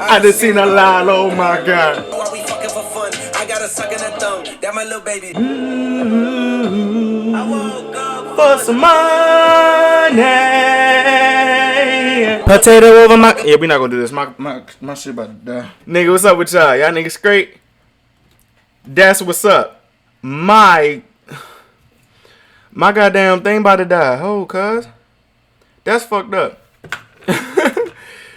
I just seen a lot, oh my god. While we fucking for fun, I got a suck in the thumb. That my little baby. I woke up For some money. Potato over my. Yeah, we not gonna do this. My shit about to die. Nigga, what's up with y'all? Y'all niggas straight? That's what's up. My goddamn thing about to die. Oh, cuz. That's fucked up.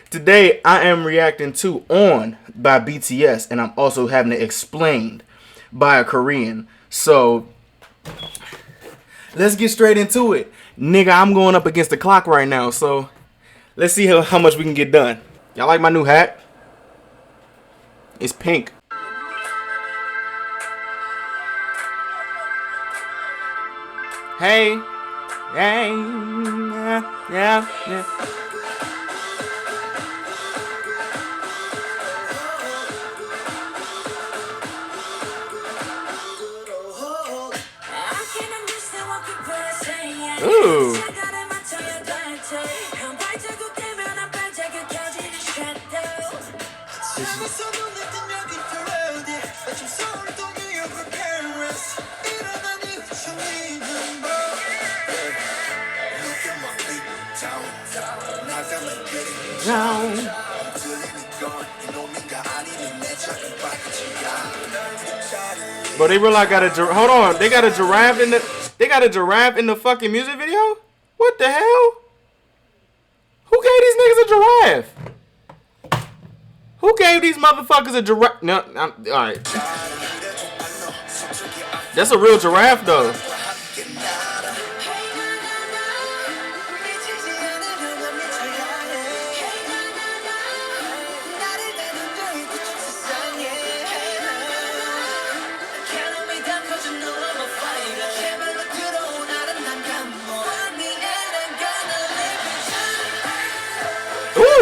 Today, I am reacting to On by BTS, and I'm also having it explained by a Korean. So, let's get straight into it. Nigga, I'm going up against the clock right now, so let's see how much we can get done. Y'all like my new hat? It's pink. Hey, hey, yeah. Ooh. But they really got a hold on. They got a giraffe in the fucking music video. What the hell? Who gave these niggas a giraffe? Who gave these motherfuckers a giraffe? No, all right. That's a real giraffe though.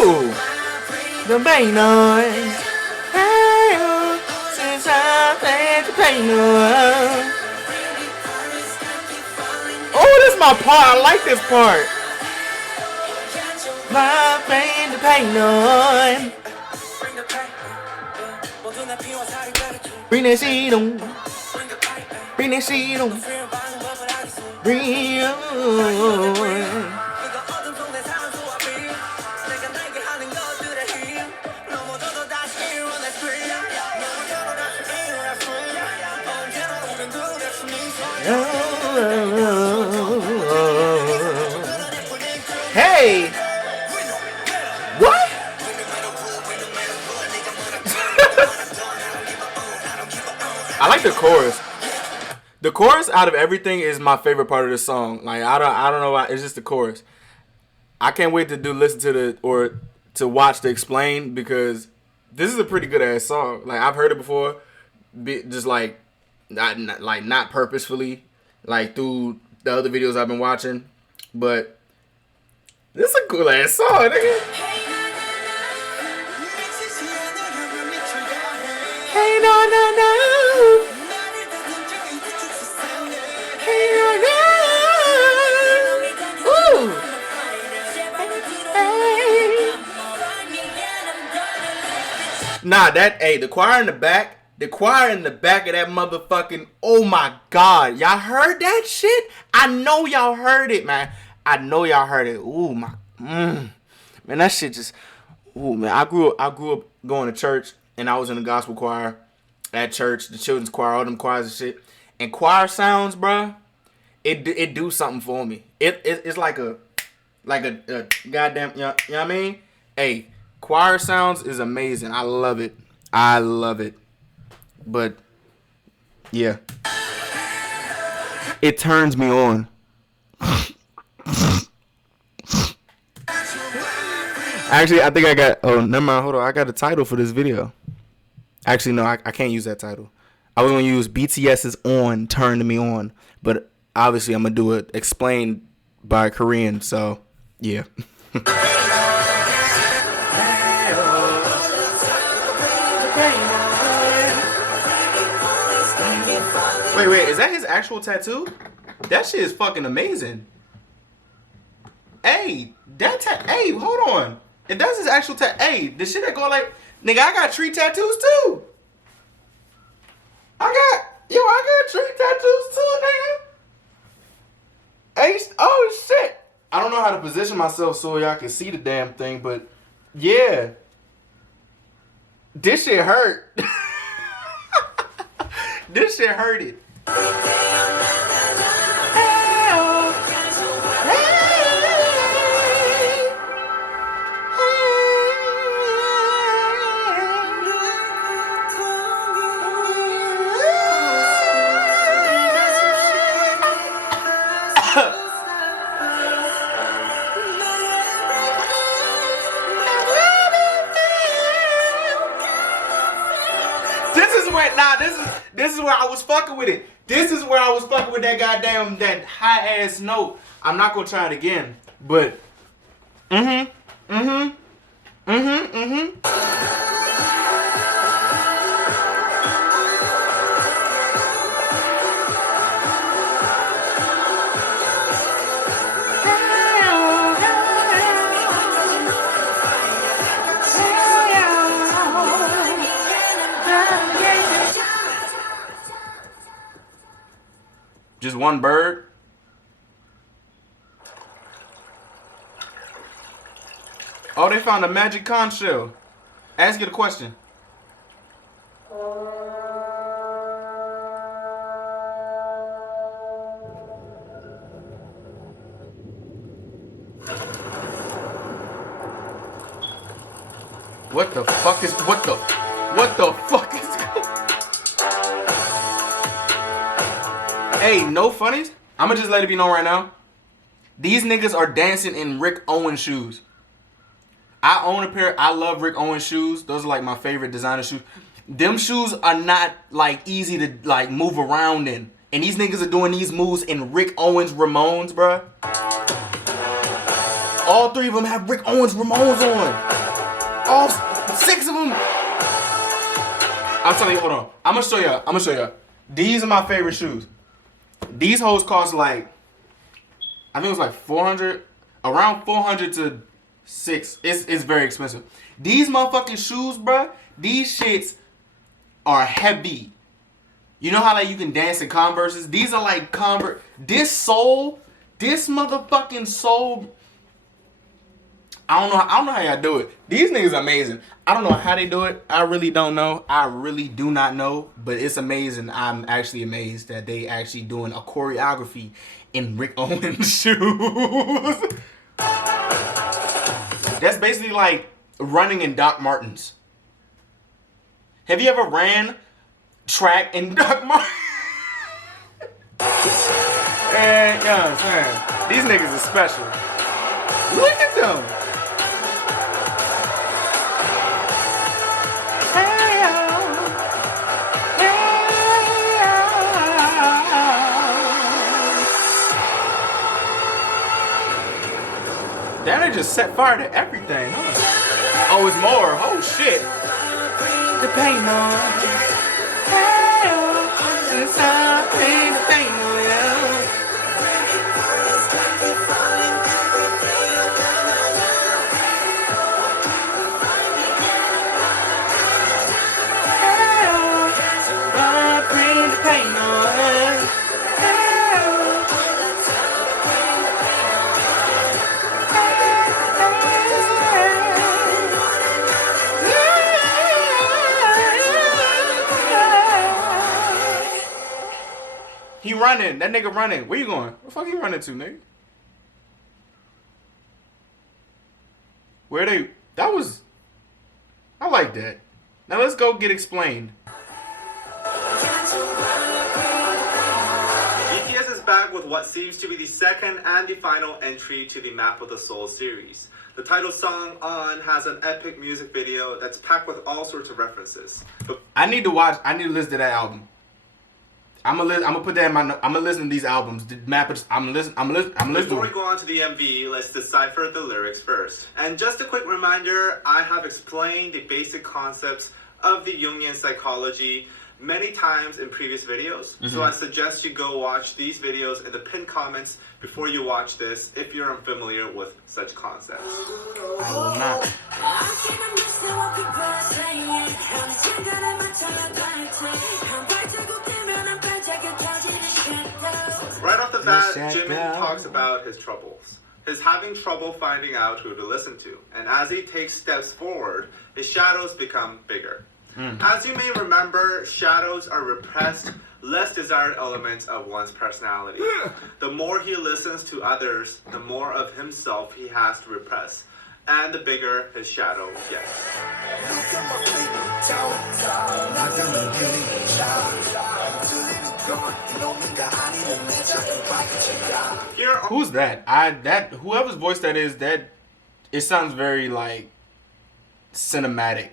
Ooh, the main noise. Since I played the pain. Oh, this is my part. I like this part. My pain, the pain on. Bring that shit on. Bring that shit on. Bring on. Hey! What? I like the chorus. The chorus out of everything is my favorite part of the song. Like I don't know why, it's just the chorus. I can't wait to to watch the explain because this is a pretty good ass song. Like I've heard it before, just like not purposefully, like through the other videos I've been watching, but this is a cool ass song, nigga. Hey, no. Hey, no. Ooh. Hey. Nah, the choir in the back. The choir in the back of that motherfucking, oh my god. Y'all heard that shit? I know y'all heard it, man. I know y'all heard it. Ooh, man, that shit just, ooh, man. I grew up going to church, and I was in the gospel choir at church, the children's choir, all them choirs and shit. And choir sounds, bruh, it do something for me. It's like a goddamn, you know what I mean? Hey, choir sounds is amazing. I love it. But yeah, it turns me on. Actually, I think I got. Oh, never mind. Hold on. I got a title for this video. Actually, no, I can't use that title. I was gonna use BTS's "On" turned me on, but obviously I'm gonna do it explained by a Korean. So yeah. Wait, is that his actual tattoo? That shit is fucking amazing. Hey, hey, hold on. If that's his actual tattoo, hey, the shit that go like, Nigga, I got tree tattoos too. I got tree tattoos too, nigga. Oh shit. I don't know how to position myself so y'all can see the damn thing, but yeah. This shit hurt. This shit hurted. This is where I was fucking with it. This is where I was fucking with that goddamn that high ass note. I'm not gonna try it again, but just one bird. Oh, they found a magic conch shell. Ask it a question. What the fuck is what the fuck is Hey, no funnies. I'ma just let it be known right now. These niggas are dancing in Rick Owens shoes. I own a pair. I love Rick Owens shoes. Those are like my favorite designer shoes. Them shoes are not like easy to like move around in. And these niggas are doing these moves in Rick Owens Ramones, bruh. All three of them have Rick Owens Ramones on. All 6 of them. I'm telling you, hold on. I'm gonna show y'all. These are my favorite shoes. These hoes cost like, I think it was like 400, around 400 to 6. It's very expensive. These motherfucking shoes, bruh, these shits are heavy. You know how like you can dance in Converses? These are like Converse. This motherfucking sole. I don't know how y'all do it. These niggas are amazing. I don't know how they do it. I really don't know. I really do not know. But it's amazing. I'm actually amazed that they actually doing a choreography in Rick Owens shoes. That's basically like running in Doc Martens. Have you ever ran track in Doc Martens? And, you know what I'm saying? These niggas are special. Look at them. Damn, they just set fire to everything, huh? Oh, it's more. Oh, shit. The pain on. The pain on. He running. That nigga running. Where you going? Where the fuck you running to, nigga? Where they... That was... I like that. Now let's go get explained. BTS is back with what seems to be the second and the final entry to the Map of the Soul series. The title song, On, has an epic music video that's packed with all sorts of references. I need to listen to that album. I'm gonna put that in my. I'm gonna listen to these albums. I'm listening. Before we go on to the MV, let's decipher the lyrics first. And just a quick reminder, I have explained the basic concepts of the Jungian psychology many times in previous videos. So I suggest you go watch these videos in the pinned comments before you watch this if you're unfamiliar with such concepts. I will not. Right off the bat, Jimin talks about his troubles. His having trouble finding out who to listen to. And as he takes steps forward, his shadows become bigger. As you may remember, shadows are repressed, less desired elements of one's personality. The more he listens to others, the more of himself he has to repress, and the bigger his shadow gets. Who's that? Whoever's voice that is, that it sounds very like cinematic.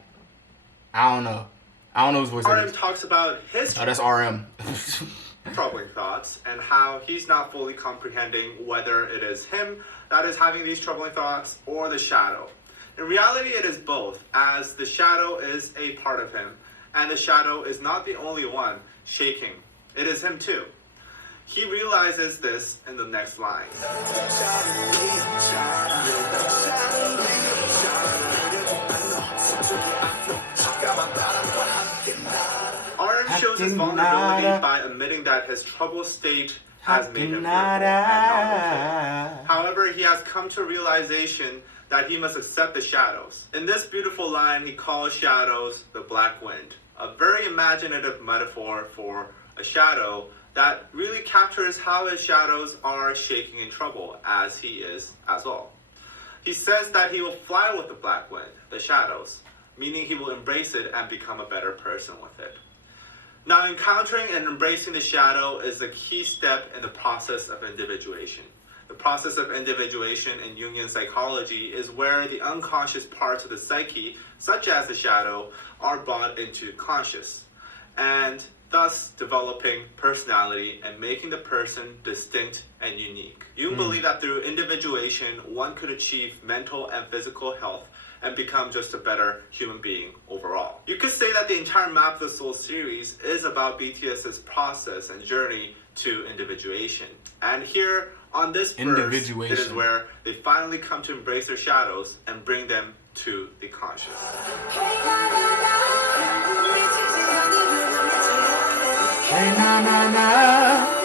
I don't know whose voice that RM is. talks about his Oh, that's RM. troubling thoughts and how he's not fully comprehending whether it is him that is having these troubling thoughts or the shadow. In reality, it is both, as the shadow is a part of him, and the shadow is not the only one shaking. It is him too. He realizes this in the next line. RM shows his vulnerability by admitting that his troubled state has made him fearful and knowledgeable. However, he has come to a realization that he must accept the shadows. In this beautiful line, he calls shadows the black wind, a very imaginative metaphor for a shadow that really captures how his shadows are shaking in trouble, as he is as well. He says that he will fly with the black wind, the shadows, meaning he will embrace it and become a better person with it. Now, encountering and embracing the shadow is a key step in the process of individuation. The process of individuation in Jungian psychology is where the unconscious parts of the psyche, such as the shadow, are brought into conscious, and thus developing personality and making the person distinct and unique. You believe that through individuation, one could achieve mental and physical health and become just a better human being overall. You could say that the entire Map of the Soul series is about BTS's process and journey to individuation. And here on this verse, it is where they finally come to embrace their shadows and bring them to the conscious. Hey, na na na.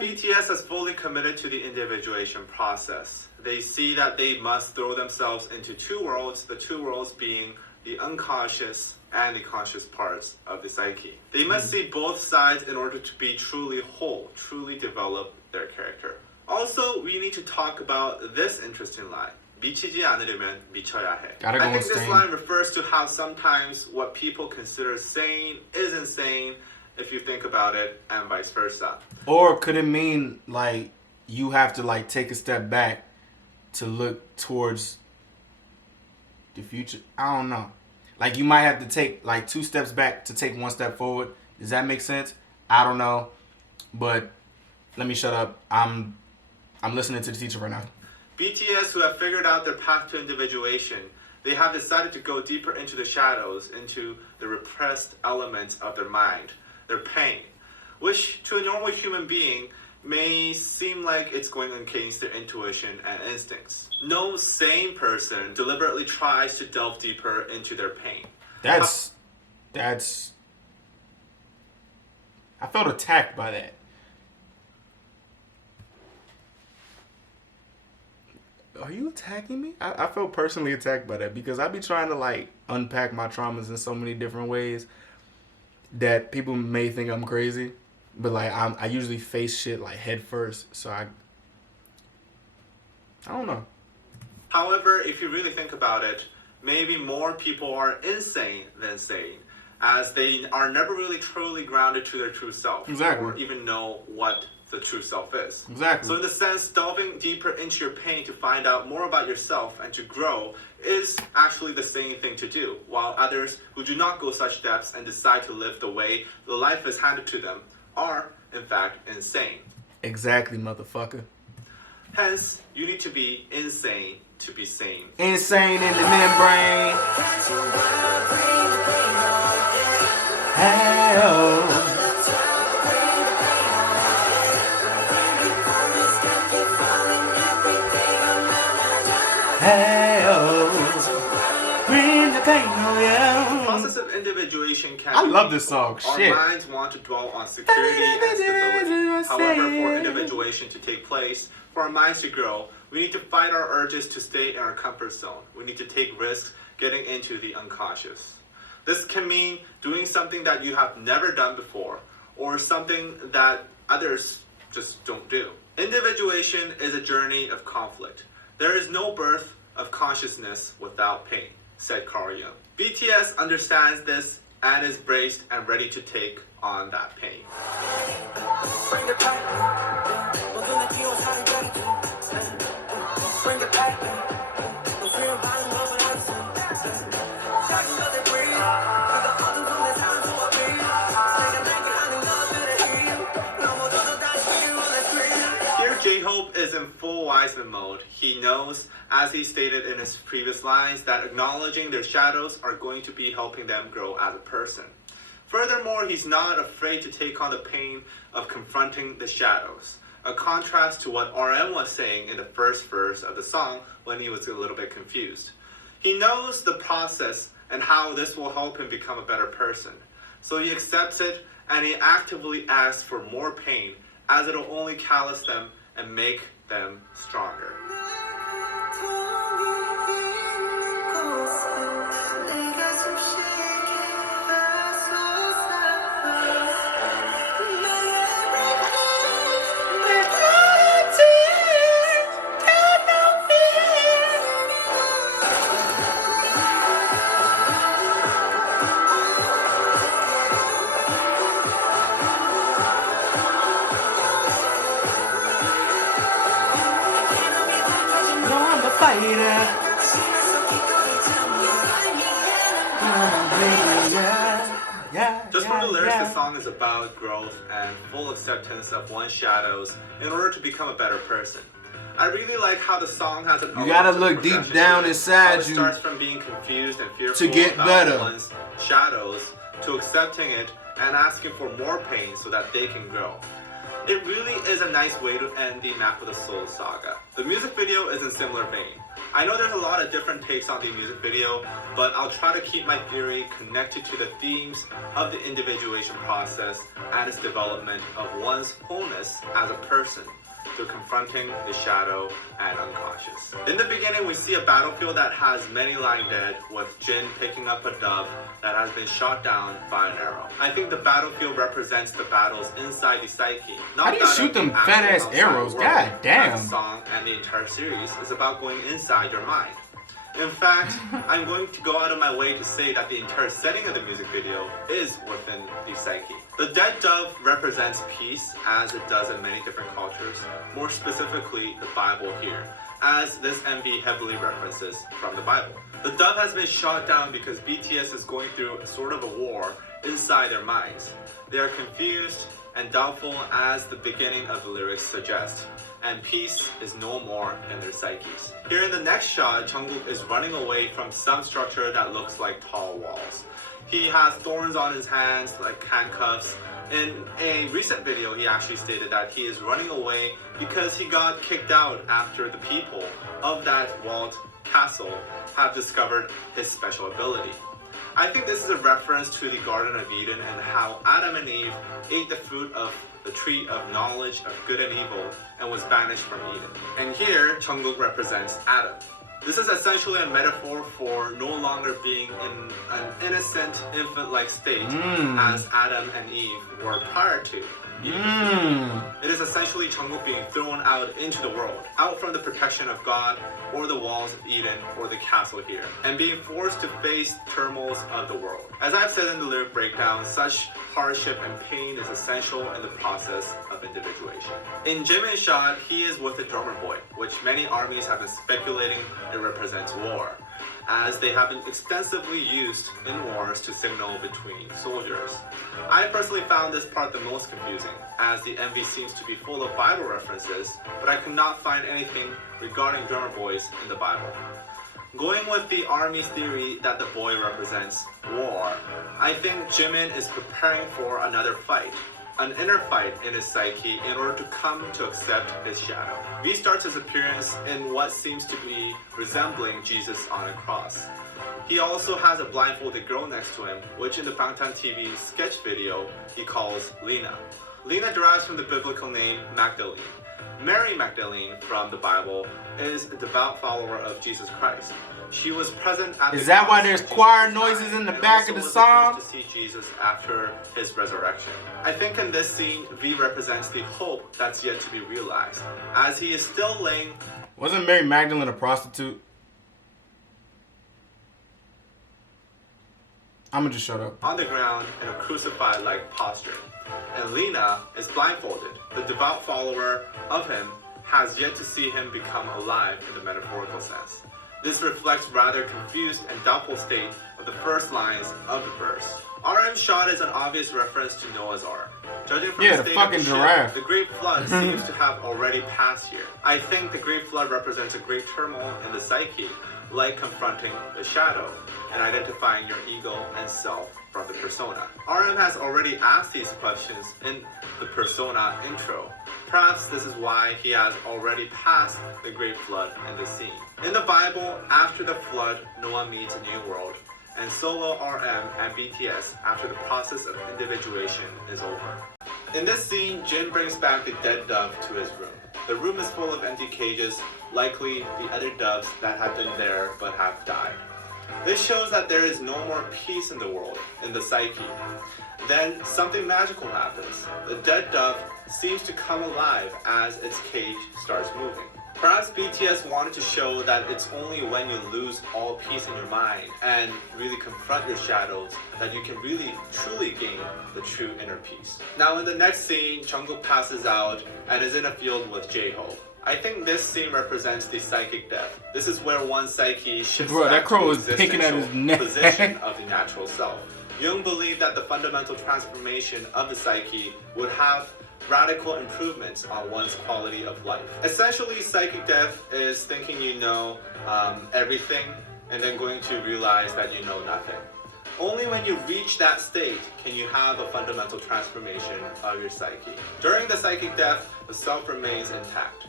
BTS has fully committed to the individuation process. They see that they must throw themselves into two worlds, the two worlds being the unconscious and the conscious parts of the psyche. They must see both sides in order to be truly whole, truly develop their character. Also, we need to talk about this interesting line. 미치지 않으려면 미쳐야 해. I think this line refers to how sometimes what people consider sane is insane if you think about it, and vice versa. Or could it mean like you have to like take a step back to look towards the future? I don't know. Like you might have to take like 2 steps back to take 1 step forward. Does that make sense? I don't know. But let me shut up. I'm listening to the teacher right now. BTS, who have figured out their path to individuation, they have decided to go deeper into the shadows, into the repressed elements of their mind, their pain, which to a normal human being may seem like it's going against their intuition and instincts. No sane person deliberately tries to delve deeper into their pain. That's I felt attacked by that. Are you attacking me? I felt personally attacked by that because I be trying to like unpack my traumas in so many different ways that people may think I'm crazy, but like I usually face shit like head first, so I don't know. However, if you really think about it, maybe more people are insane than sane, as they are never really truly grounded to their true self, exactly, or even know what the true self is. Exactly. So in the sense, delving deeper into your pain to find out more about yourself and to grow is actually the same thing to do, while others who do not go such depths and decide to live the way the life is handed to them are in fact, insane. Exactly, motherfucker. Hence, you need to be insane to be sane. Insane in the membrane. Hey, oh. Hey, oh. Bring the pain, oh, yeah. The process of individuation can I love this song. Our Shit. minds want to dwell on security and stability. However, for individuation to take place, for our minds to grow, we need to fight our urges to stay in our comfort zone. We need to take risks getting into the unconscious. This can mean doing something that you have never done before, or something that others just don't do. Individuation is a journey of conflict. There is no birth of consciousness without pain, said Carl Jung. BTS understands this and is braced and ready to take on that pain. Here J-Hope is in full Wiseman mode. He knows, as he stated in his previous lines, that acknowledging their shadows are going to be helping them grow as a person. Furthermore, he's not afraid to take on the pain of confronting the shadows, a contrast to what RM was saying in the first verse of the song when he was a little bit confused. He knows the process and how this will help him become a better person. So he accepts it and he actively asks for more pain, as it'll only callous them and make them stronger. Just from the lyrics, the song is about growth and full acceptance of one's shadows in order to become a better person. I really like how the song has an. You gotta look deep down inside you. It starts from being confused and fearful to get about better. One's shadows to accepting it and asking for more pain so that they can grow. It really is a nice way to end the Map of the Soul saga. The music video is in similar vein. I know there's a lot of different takes on the music video, but I'll try to keep my theory connected to the themes of the individuation process and its development of one's wholeness as a person through confronting the shadow and unconscious. In the beginning, we see a battlefield that has many lying dead, with Jin picking up a dove that has been shot down by an arrow. I think the battlefield represents the battles inside the psyche. Not How do you that shoot of the them actual fat-ass outside arrows? world. God damn. That song and the entire series is about going inside your mind. In fact, I'm going to go out of my way to say that the entire setting of the music video is within the psyche. The dead dove represents peace, as it does in many different cultures, more specifically the Bible here, as this MV heavily references from the Bible. The dove has been shot down because BTS is going through sort of a war inside their minds. They are confused and doubtful, as the beginning of the lyrics suggest, and peace is no more in their psyches. Here in the next shot, Jungkook is running away from some structure that looks like tall walls. He has thorns on his hands, like handcuffs. In a recent video, he actually stated that he is running away because he got kicked out after the people of that walled castle have discovered his special ability. I think this is a reference to the Garden of Eden and how Adam and Eve ate the fruit of the tree of knowledge of good and evil and was banished from Eden. And here, Jungkook represents Adam. This is essentially a metaphor for no longer being in an innocent, infant-like state as Adam and Eve were prior to Eden. It is essentially Jungkook being thrown out into the world, out from the protection of God or the walls of Eden or the castle here, and being forced to face turmoils of the world. As I've said in the lyric breakdown, such hardship and pain is essential in the process of individuation. In Jimin's shot, he is with a drummer boy, which many armies have been speculating it represents war. as they have been extensively used in wars to signal between soldiers. I personally found this part the most confusing, as the MV seems to be full of Bible references, but I could not find anything regarding drummer boys in the Bible. Going with the army's theory that the boy represents war, I think Jimin is preparing for another fight, an inner fight in his psyche in order to come to accept his shadow. V starts his appearance in what seems to be resembling Jesus on a cross. He also has a blindfolded girl next to him, which in the Bangtan TV sketch video he calls Lena. Lena derives from the biblical name Magdalene. Mary Magdalene from the Bible is a devout follower of Jesus Christ. She was present at Is that why there's choir noises in the back of the song? To see Jesus after his resurrection. I think in this scene, V represents the hope that's yet to be realized, as he is still laying. Wasn't Mary Magdalene a prostitute? I'ma just shut up. On the ground in a crucified-like posture. And Lena is blindfolded. The devout follower of him has yet to see him become alive in the metaphorical sense. This reflects rather confused and doubtful state of the first lines of the verse. RM's shot is an obvious reference to Noah's Ark. Judging from the state of the ship, the Great Flood seems to have already passed here. I think the Great Flood represents a great turmoil in the psyche, like confronting the shadow and identifying your ego and self from the persona. RM has already asked these questions in the persona intro. Perhaps this is why he has already passed the Great Flood in the scene. In the Bible, after the flood, Noah meets a new world, and so will RM and BTS after the process of individuation is over. In this scene, Jin brings back the dead dove to his room. The room is full of empty cages, likely the other doves that have been there but have died. This shows that there is no more peace in the world, in the psyche. Then something magical happens. The dead dove seems to come alive as its cage starts moving. Perhaps BTS wanted to show that it's only when you lose all peace in your mind and really confront your shadows that you can really truly gain the true inner peace. Now in the next scene, Jungkook passes out and is in a field with J-Hope. I think this scene represents the psychic death. This is where one's psyche shifts back to the existential position of the natural self. Jung believed that the fundamental transformation of the psyche would have radical improvements on one's quality of life. Essentially, psychic death is thinking you know everything and then going to realize that you know nothing. Only when you reach that state can you have a fundamental transformation of your psyche. During the psychic death, the self remains intact.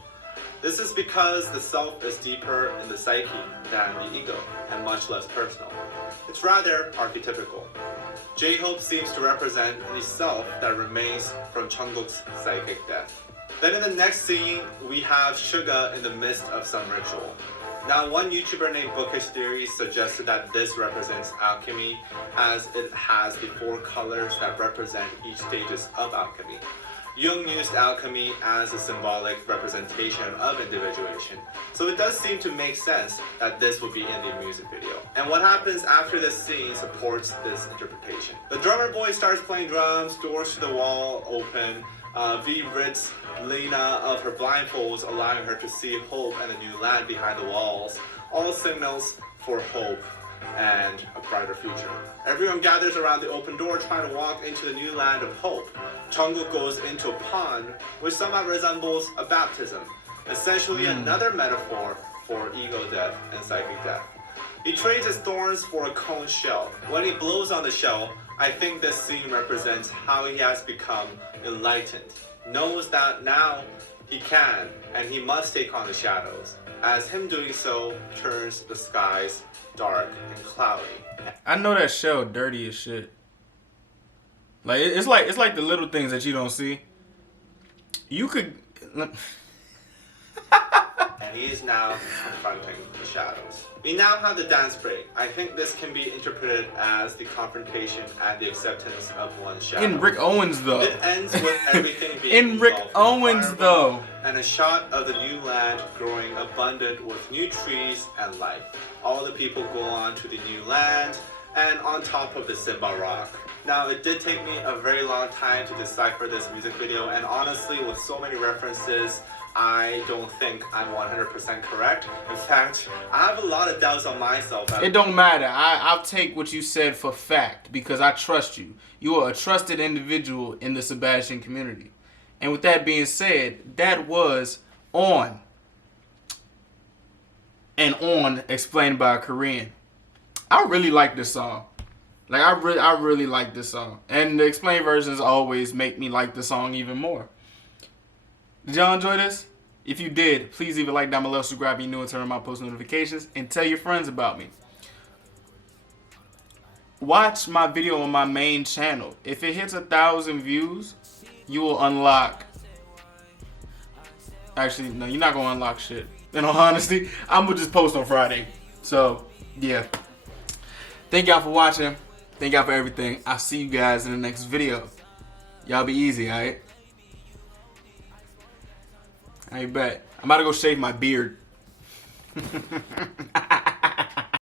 This is because the self is deeper in the psyche than the ego and much less personal. It's rather archetypical. J-Hope seems to represent the self that remains from Jungkook's psychic death. Then in the next scene, we have Suga in the midst of some ritual. Now, one YouTuber named Bookish Theory suggested that this represents alchemy, as it has the 4 colors that represent each stages of alchemy. Jung used alchemy as a symbolic representation of individuation, so it does seem to make sense that this would be in the music video. And what happens after this scene supports this interpretation. The drummer boy starts playing drums, doors to the wall open, V rids Lena of her blindfolds, allowing her to see hope and a new land behind the walls, all signals for hope and a brighter future. Everyone gathers around the open door trying to walk into the new land of hope. Jungkook goes into a pond, which somewhat resembles a baptism, essentially another metaphor for ego death and psychic death. He trades his thorns for a cone shell. When he blows on the shell, I think this scene represents how he has become enlightened, knows that now he can and he must take on the shadows, as him doing so turns the skies dark and cloudy. I know that shell dirty as shit. Like it's like the little things that you don't see. You could. And he is now confronting the shadows. We now have the dance break. I think this can be interpreted as the confrontation and the acceptance of one's shadow. In Rick Owens though. It ends with everything being in Rick Owens though. And a shot of the new land growing abundant with new trees and life. All the people go on to the new land and on top of the Simba rock. Now, it did take me a very long time to decipher this music video, and honestly, with so many references, I don't think I'm 100% correct. In fact, I have a lot of doubts on myself. It don't matter. I'll take what you said for fact because I trust you. You are a trusted individual in the Sebastine community. And with that being said, that was On and On explained by a Korean. I really like this song. Like I really like this song. And the explained versions always make me like the song even more. Did y'all enjoy this? If you did, please leave a like down below, subscribe if you're new and turn on my post notifications, and tell your friends about me. Watch my video on my main channel. If it hits 1,000 views, you will unlock... Actually, no, you're not going to unlock shit. In all honesty, I'm going to just post on Friday. So, yeah. Thank y'all for watching. Thank y'all for everything. I'll see you guys in the next video. Y'all be easy, alright? I bet. I'm about to go shave my beard.